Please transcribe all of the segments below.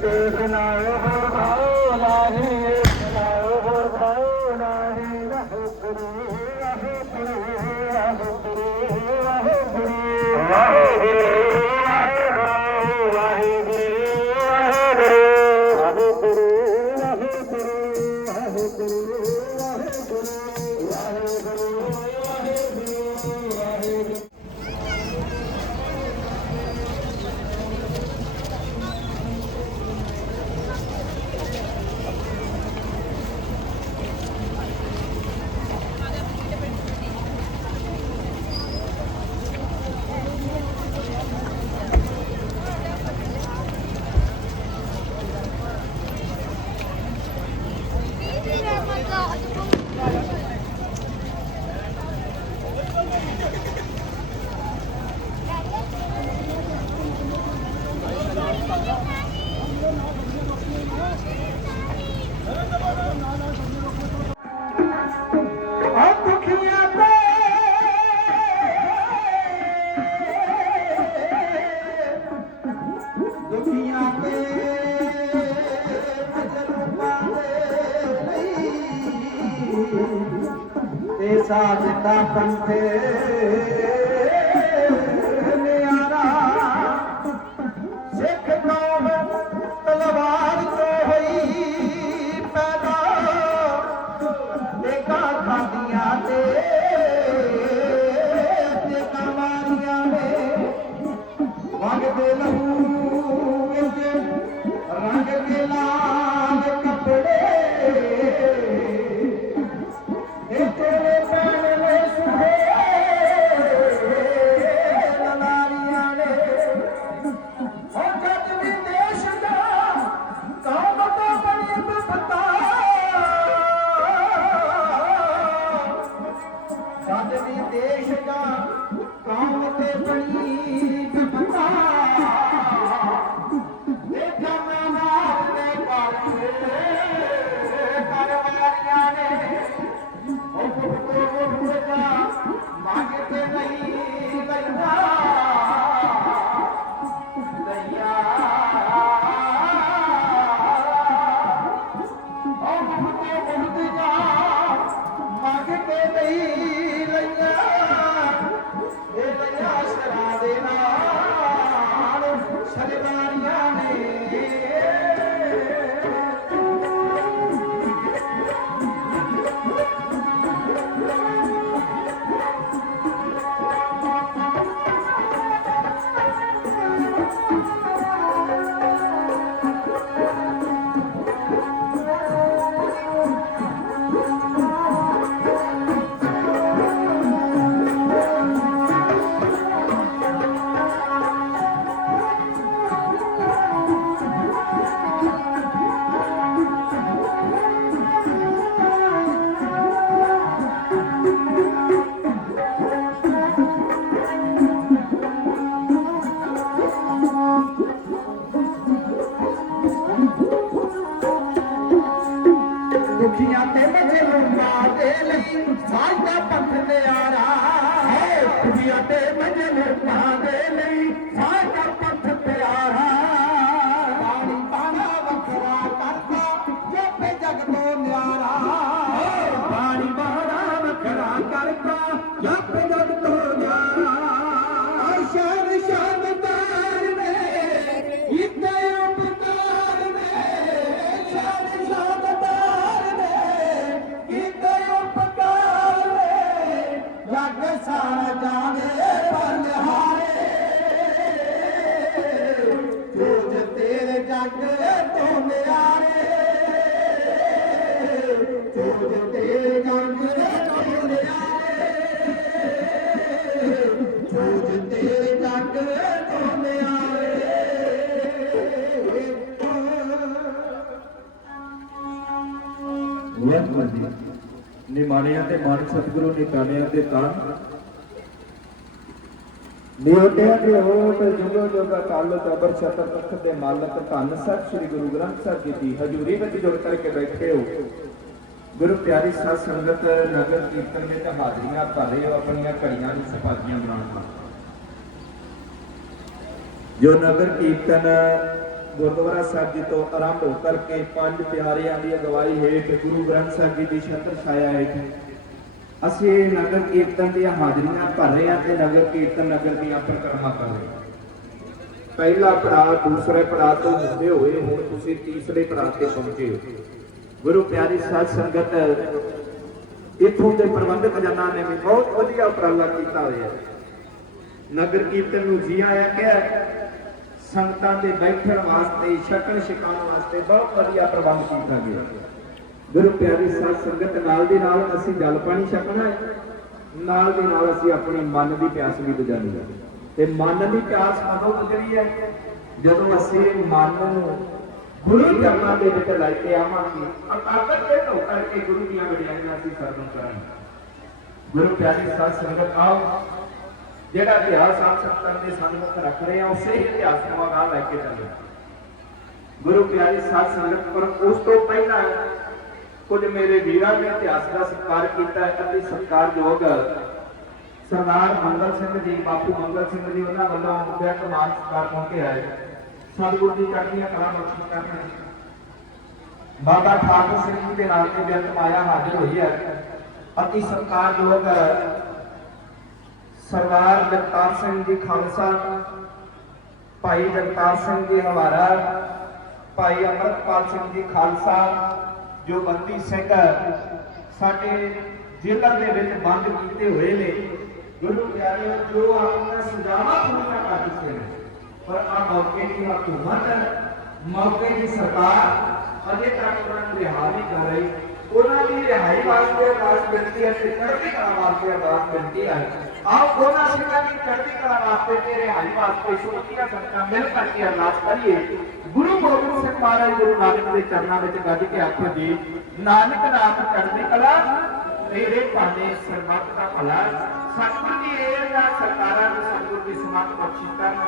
ਦੁਖੀਆਂ ਨੇ ਸਾਣ ਜਾਣੇ ਬਨਹਾਰੇ ਜੋਜ ਤੇਰੇ ਜਗ ਤੋਂ ਨਿਆਰੇ। ਜੋਜ ਤੇਰੇ ਜਗ ਤੋਂ ਨਿਆਰੇ। ਜੋਜ ਤੇਰੇ ਜਗ ਤੋਂ ਨਿਆਰੇ। ਵਾਹਿਗੁਰੂ ਜੀ। ਨਿਮਾਣਿਆਂ ਤੇ ਮਾਨਕ ਸਤਿਗੁਰੂ ਨਿਕਾਣਿਆਂ ਤੇ ਤਾਂ। ਨਿਉਟਿਆਂ ਦੇ ਹੋਟ ਜੁਗੋ ਜੁਗ ਅਕਾਲ ਤਬਰ ਛਤਰ ਤਖਤ ਦੇ ਮਾਲਕ ਧੰਨ ਸਾਹਿਬ ਸ੍ਰੀ ਗੁਰੂ ਗ੍ਰੰਥ ਸਾਹਿਬ ਜੀ ਦੀ ਹਜ਼ੂਰੀ ਵਿੱਚ ਜੁੜ ਕਰਕੇ ਬੈਠੇ ਹੋ। ਗੁਰੂ ਪਿਆਰੀ ਸਾਧ ਸੰਗਤ, ਨਗਰ ਕੀਰਤਨ ਵਿੱਚ ਹਾਜ਼ਰੀਆਂ ਭਰ ਰਹੇ ਹੋ ਆਪਣੀਆਂ ਘੜੀਆਂ ਨੂੰ ਸੁਭਾਗੀਆਂ ਬਣਾਉਣ ਜੋ ਨਗਰ ਕੀਰਤਨ ਗੁਰਦੁਆਰਾ ਸਾਹਿਬ ਜੀ ਤੋਂ ਆਰੰਭ ਹੋ ਕਰਕੇ ਪੰਜ ਪਿਆਰਿਆਂ ਦੀ ਅਗਵਾਈ ਹੇਠ ਗੁਰੂ ਗ੍ਰੰਥ ਸਾਹਿਬ ਜੀ ਦੀ ਛਤਰ ਛਾਇਆ ਹੇਠ ਅਸੀਂ ਨਗਰ ਕੀਰਤਨ ਦੀਆਂ ਹਾਜ਼ਰੀਆਂ ਭਰ ਰਹੇ ਹਾਂ ਤੇ ਨਗਰ ਕੀਰਤਨ ਨਗਰ ਦੀਆਂ ਪਰਿਕਰਮਾ ਕਰ ਰਹੇ ਹਾਂ। ਪਹਿਲਾ ਪੜਾਅ ਦੂਸਰੇ ਪੜਾਅ ਤੋਂ ਹੁੰਦੇ ਹੋਏ ਹੁਣ ਤੁਸੀਂ ਤੀਸਰੇ ਪੜਾਅ ਤੇ ਪਹੁੰਚੇ ਹੋ। ਗੁਰੂ ਪਿਆਰੀ ਸਾਧ ਸੰਗਤ, ਇੱਥੋਂ ਦੇ ਪ੍ਰਬੰਧਕ ਜਨਾਂ ਨੇ ਵੀ ਬਹੁਤ ਵਧੀਆ ਉਪਰਾਲਾ ਕੀਤਾ ਹੋਇਆ ਨਗਰ ਕੀਰਤਨ ਨੂੰ ਜੀ ਆਇਆ ਕਿ ਸੰਗਤਾਂ ਦੇ ਬੈਠਣ ਵਾਸਤੇ, ਛਕਣ ਛਕਾਉਣ ਵਾਸਤੇ ਬਹੁਤ ਵਧੀਆ ਪ੍ਰਬੰਧ ਕੀਤਾ ਗਿਆ। ਗੁਰੂ ਪਿਆਰੀ ਸਾਧ ਸੰਗਤ, ਨਾਲ ਦੇ ਨਾਲ ਅਸੀਂ ਜਲ ਪਾਣੀ ਛਕਣਾ ਹੈ, ਨਾਲ ਦੇ ਨਾਲ ਅਸੀਂ ਆਪਣੀ ਮਨ ਦੀ ਪਿਆਸ ਵੀ ਬੁਝਾਉਣੀ ਹੈ। ਤੇ ਮਨ ਦੀ ਪਿਆਸ ਕਦੋਂ ਬੁਝਣੀ ਹੈ? ਜਦੋਂ ਅਸੀਂ ਮਨ ਨੂੰ ਗੁਰੂ ਚਰਨਾਂ ਦੇ ਵਿੱਚ ਲੈ ਕੇ ਆਵਾਂਗੇ, ਅਕਾਦਰ ਦੇ ਤੋਂ ਕਰਕੇ ਗੁਰੂ ਦੀਆਂ ਵਡਿਆਈਆਂ ਅਸੀਂ ਸਰਵਣ ਕਰਾਂਗੇ। ਗੁਰੂ ਪਿਆਰੀ ਸਾਧ ਸੰਗਤ, ਆਓ। ਜਿਹੜਾ ਇਤਿਹਾਸ ਆਪ ਸੰਤਾਂ ਦੇ ਸਾਹਮਣੇ ਰੱਖ ਰਹੇ ਆ ਉਸੇ ਇਤਿਹਾਸ ਨੂੰ ਅਗਾਂਹ ਲੈ ਕੇ ਚੱਲੋ ਗੁਰੂ ਪਿਆਰੀ ਸਾਧ ਸੰਗਤ, ਪਰ ਉਸ ਤੋਂ ਪਹਿਲਾਂ ਕੁਝ ਮੇਰੇ ਵੀਰਾਂ ਨੇ ਇਤਿਹਾਸ ਦਾ ਸਤਿਕਾਰ ਕੀਤਾ ਅਤੇ ਸਤਿਕਾਰਯੋਗ ਸਰਦਾਰ ਮੰਗਲ ਸਿੰਘ ਜੀ, ਬਾਪੂ ਮੰਗਲ ਸਿੰਘ ਜੀ, ਉਹਨਾਂ ਵੱਲੋਂ ਬੇਅੰਤ ਮਾਨ ਸਤਿਕਾਰ ਪਹੁੰਚੇ ਆਏ। ਸਤਿਗੁਰ ਦੀ ਚੜ੍ਹਦੀਆਂ ਕਲਾ ਬਖਸ਼ ਕਰਨ ਬਾਬਾ ਠਾਕੁਰ ਸਿੰਘ ਜੀ ਦੇ ਨਾਲ ਤੇ ਬੇਅੰਤ ਮਾਇਆ ਹਾਜ਼ਰ ਹੋਈ ਹੈ। ਅਤੀ ਸਤਿਕਾਰਯੋਗ ਸਰਦਾਰ ਜਗਤਾਰ ਸਿੰਘ ਜੀ ਖਾਲਸਾ, ਭਾਈ ਜਗਤਾਰ ਸਿੰਘ ਜੀ ਹਵਾਰਾ ਭਾਈ ਅਮਰਪਾਲ ਸਿੰਘ ਜੀ ਖਾਲਸਾ, ਜੋ ਬੰਦੀ ਸਿੰਘ ਸਾਡੇ ਜੇਲ੍ਹਾਂ ਦੇ ਵਿੱਚ ਬੰਦ ਕੀਤੇ ਹੋਏ ਨੇ। ਗੁਰੂ ਪਿਆਰੇ ਜੋ ਆਪਣਾ ਸੁਝਾਵਾਂ ਪੂਰੀਆਂ ਕਰ ਦਿੱਤੇ ਨੇ, ਪਰ ਆ ਮੌਕੇ ਦੀ ਹਕੂਮਤ ਮੌਕੇ ਦੀ ਸਰਕਾਰ ਅਜੇ ਤੱਕ ਉਹਨਾਂ ਨੂੰ ਰਿਹਾ ਨਹੀਂ ਕਰ ਰਹੀ। ਉਹਨਾਂ ਦੀ ਰਿਹਾਈ ਵਾਸਤੇ ਅਰਦਾਸ ਬੇਨਤੀ ਹੈ ਤੇ ਚੜ੍ਹਦੀ ਕਲਾ ਵਾਸਤੇ ਅਰਦਾਸ ਬੇਨਤੀ ਹੈ ਆਓ ਉਹਨਾਂ ਸਿੰਘਾਂ ਦੀ ਚੜ੍ਹਦੀ ਕਲਾ ਵਾਸਤੇ ਤੇ ਰਿਹਾਈ ਵਾਸਤੇ ਸ਼ੁਕਰੀਆ ਸੰਤਾਂ ਮਿਲ ਕਰਕੇ ਅਰਦਾਸ ਕਰੀਏ। ਗੁਰੂ ਗੋਬਿੰਦ ਸਿੰਘ ਮਹਾਰਾਜ ਗੁਰੂ ਨਾਨਕ ਦੇ ਚਰਨਾਂ ਵਿੱਚ ਗੱਜ ਕੇ ਆਖੋ ਜੀ, ਨਾਨਕ ਨਾਮ ਚੜ੍ਹਦੀ ਕਲਾ, ਤੇਰੇ ਭਾਣੇ ਸਰਬੱਤ ਦਾ ਭਲਾ ਸਤਿਗੁਰ ਦੀ ਇਹਨਾਂ ਸਰਕਾਰਾਂ ਨੂੰ ਸਤਿਗੁਰ ਦੀ ਸਮਤ ਬਖਸ਼ੀ ਕਰਨ।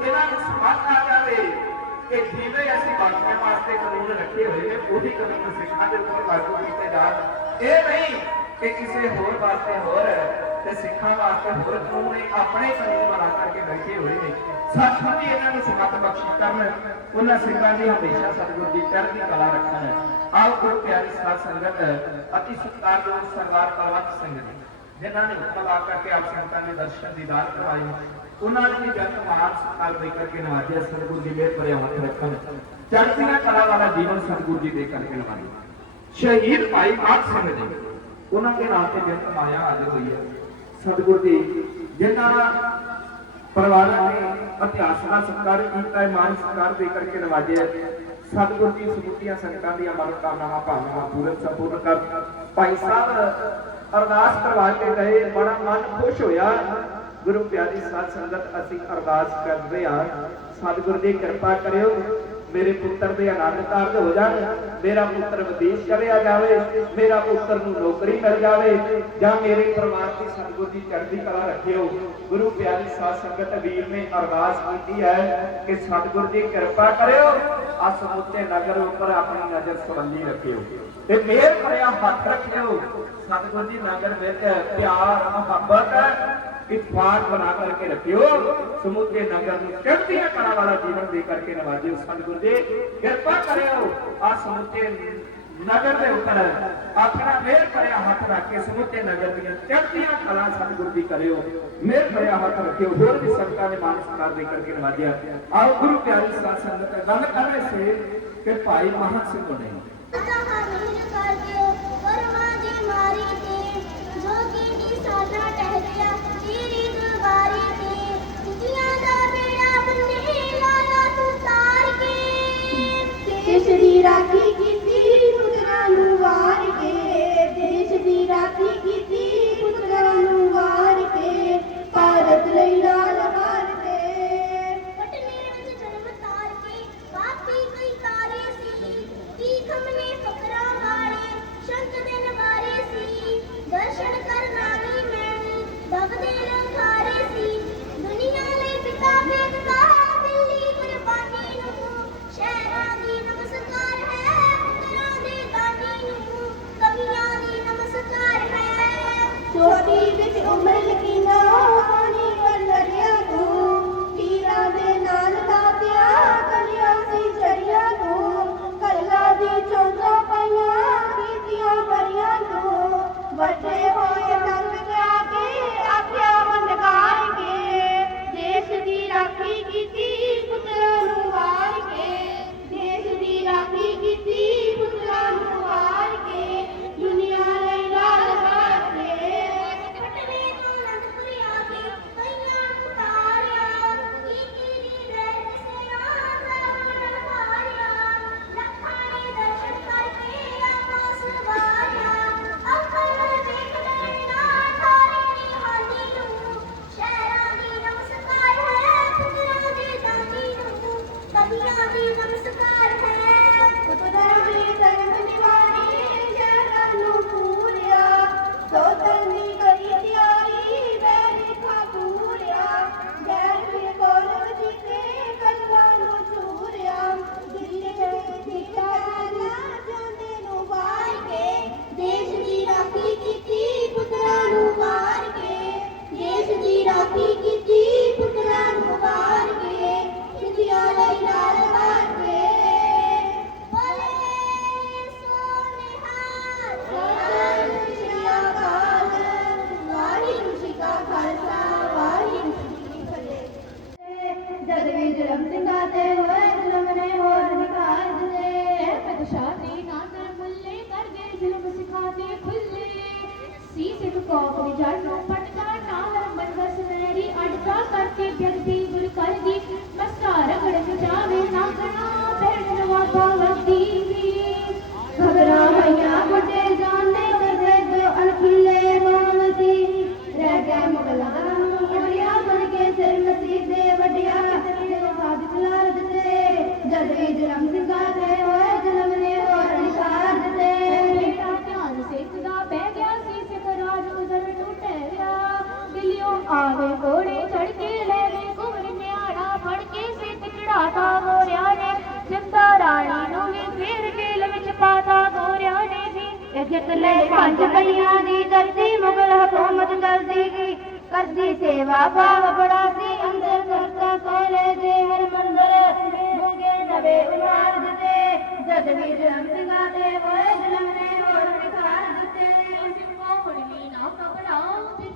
ਇਹਨਾਂ ਨੂੰ ਸਮਤ ਆ ਜਾਵੇ ਕਿ ਜਿਵੇਂ ਅਸੀਂ ਬਾਕੀਆਂ ਵਾਸਤੇ ਕਾਨੂੰਨ ਰੱਖੇ ਹੋਏ ਨੇ, ਉਹੀ ਕਾਨੂੰਨ ਸਿੱਖਾਂ ਦੇ ਉੱਪਰ ਲਾਗੂ ਕੀਤੇ ਜਾਣ। ਇਹ ਨਹੀਂ ਕਿ ਕਿਸੇ ਹੋਰ ਵਾਸਤੇ ਹੋਰ ਤੇ ਸਿੱਖਾਂ ਵਾਸਤੇ ਹੋਰ ਕਾਨੂੰਨ ਇਹ ਆਪਣੇ ਕਾਨੂੰਨ ਬਣਾ ਕਰਕੇ ਬੈਠੇ ਹੋਏ ਨੇ ਸਤਿਗੁਰ ਜੀ ਇਹਨਾਂ ਨੂੰ ਸਮਤ ਬਖਸ਼ੀ ਕਰਨ ਉਹਨਾਂ ਸਿੰਘਾਂ ਦੀ ਹਮੇਸ਼ਾ ਸਤਿਗੁਰ ਦੀ ਚੜ੍ਹਦੀ ਕਲਾ ਰੱਖਣ ਆਓ ਗੁਰੂ ਪਿਆਰੀ ਸਾਧ ਸੰਗਤ ਅਤੀ ਸਤਿਕਾਰਯੋਗ ਸਰਦਾਰ ਕੁਲਵੰਤ ਸਿੰਘ ਜੀ ਜਿਨ੍ਹਾਂ ਨੇ ਹੁਕਮ ਆ ਕਰਕੇ ਆਪ ਸੰਗਤਾਂ ਦੇ ਦਰਸ਼ਨ ਦੀਦਾਰ ਕਰਵਾਏ ਉਹਨਾਂ ਨੇ ਵੀ ਜਨਮ ਮਹਾਨ ਸਤਿਕਾਰ ਦੇ ਕਰਕੇ ਨਵਾਜਿਆ ਸਤਿਗੁਰ ਦੀ ਮਿਹਰ ਭਰਿਆ ਹੱਥ ਰੱਖਣ ਚੜ੍ਹਦੀਆਂ ਕਲਾ ਵਾਲਾ ਜੀਵਨ ਸਤਿਗੁਰ ਜੀ ਦੇ ਕਰਕੇ ਨਵਾਜਿਆ ਸ਼ਹੀਦ ਭਾਈ ਮਾਨ ਸਿੰਘ ਜੀ ਉਹਨਾਂ ਦੇ ਨਾਮ ਤੇ ਜਨਮ ਮਾਇਆ ਹਾਜ਼ਰ ਹੋਈ ਹੈ ਸਤਿਗੁਰ ਜੀ, ਜਿਨ੍ਹਾਂ ਪਰਿਵਾਰਾਂ ਨੇ ਇਤਿਹਾਸ ਦਾ ਸਤਿਕਾਰ ਕੀਤਾ ਹੈ, ਮਾਨ ਸਤਿਕਾਰ ਦੇ ਕਰਕੇ ਨਵਾਜਿਆ ਸਤਿਗੁਰ ਜੀ, ਸਮੁੱਚੀਆਂ ਸੰਗਤਾਂ ਦੀਆਂ ਮਨੋਕਾਮਨਾਵਾਂ ਭਾਵਨਾਵਾਂ ਪੂਰਨ ਸੰਪੂਰਨ ਕਰ। ਭਾਈ ਸਾਹਿਬ, ਅਰਦਾਸ ਕਰਵਾ ਕੇ ਗਏ, ਬੜਾ ਮਨ ਖੁਸ਼ ਹੋਇਆ। ਗੁਰੂ ਪਿਆਰੀ ਸਾਧ ਸੰਗਤ, ਅਸੀਂ ਅਰਦਾਸ ਕਰਦੇ ਹਾਂ। ਸਤਿਗੁਰ ਦੀ ਕਿਰਪਾ ਕਰਿਓ। ਮੇਰੇ ਪੁੱਤਰ ਦੇ ਆਨੰਦ ਕਾਰਜ ਹੋ ਜਾਣ ਮੇਰਾ ਪੁੱਤਰ ਵਿਦੇਸ਼ ਚਲਿਆ ਜਾਵੇ, ਮੇਰਾ ਪੁੱਤਰ ਨੂੰ ਨੌਕਰੀ ਮਿਲ ਜਾਵੇ, ਜਾਂ ਮੇਰੇ ਪਰਿਵਾਰ ਦੀ ਸਤਿਗੁਰ ਦੀ ਚੜ੍ਹਦੀ ਕਲਾ ਰੱਖਿਓ ਗੁਰੂ ਪਿਆਰੀ ਸਾਧ ਸੰਗਤ, ਵੀਰ ਨੇ ਅਰਦਾਸ ਕੀਤੀ ਹੈ ਕਿ ਸਤਿਗੁਰ ਦੀ ਕਿਰਪਾ ਕਰਿਓ ਆ ਸਮੁੱਚੇ ਨਗਰ ਉੱਪਰ ਆਪਣੀ ਨਜ਼ਰ ਸਵੰਦੀ ਰੱਖਿਓ। ਤੇ ਮਿਹਰ ਭਰਿਆ ਹੱਥ ਰੱਖਿਓ। ਸਤਿਗੁਰ ਜੀ, ਨਗਰ ਵਿੱਚ ਪਿਆਰ, ਮੁਹੱਬਤ ਇਤਫਾਕ ਬਣਾ ਕਰਕੇ ਰੱਖਿਓ ਸਮੁੱਚੇ ਨਗਰ ਨੂੰ ਚੜ੍ਹਦੀਆਂ ਕਲਾ ਵਾਲਾ ਜੀਵਨ ਦੇ ਕਰਕੇ ਨਵਾਜਿਓ ਸਤਿਗੁਰ ਜੀ ਕਿਰਪਾ ਕਰਿਓ ਆ ਸਮੁੱਚੇ ਨਗਰ ਦੇ ਉੱਪਰ ਆਪਣਾ ਮਿਹਰ ਭਰਿਆ ਹੱਥ ਰੱਖ ਕੇ ਸਮੁੱਚੇ ਨਗਰ ਦੀਆਂ ਚੜ੍ਹਦੀਆਂ ਕਲਾ ਸਤਿਗੁਰ ਦੀ ਕਰਿਓ ਮਿਹਰ ਭਰਿਆ ਹੱਥ ਰੱਖਿਓ ਹੋਰ ਵੀ ਸੰਗਤਾਂ ਨੇ ਮਾਨ ਸਤਿਕਾਰ ਦੇ ਕਰਕੇ ਨਵਾਜਿਆ ਆਓ ਗੁਰੂ ਪਿਆਰੀ ਸਾਧ ਸੰਗਤ ਗੱਲ ਕਰ ਰਹੇ ਸੀ ਕਿ ਭਾਈ ਮਹਾਂ ਸਿੰਘ ਬਣੇ but they ਖੇਲ ਵਿੱਚ ਪਾਤਾ ਗੋਰਿਆਂ ਨੇ ਵੀ। ਇੱਜ਼ਤ ਲੈ ਪੰਜ ਕਲੀਆਂ ਦੀ ਕਰਦੀ ਮੁਗਲ ਹਕੂਮਤ ਕਰਦੀ ਗਈ। ਕਰਦੀ ਸੇਵਾ ਭਾਵ ਬੜਾ ਸੀ ਅੰਦਰ ਕਰਤਾ ਕੋਲੇ ਦੇ ਹਰ ਮੰਦਰ। ਭੁੰਗੇ ਨਵੇਂ ਉਮਾਰ ਦਿੱਤੇ। ਜਦ ਵੀ ਜਨਮ ਸਿੰਘਾਂ ਦੇ ਹੋਏ ਜਨਮ ਨੇ ਹੋਰ ਨਿਖਾਰ ਦਿੱਤੇ। ਅਸੀਂ ਕੋਹਣ ਵੀ ਨਾ ਕਬਰਾਂ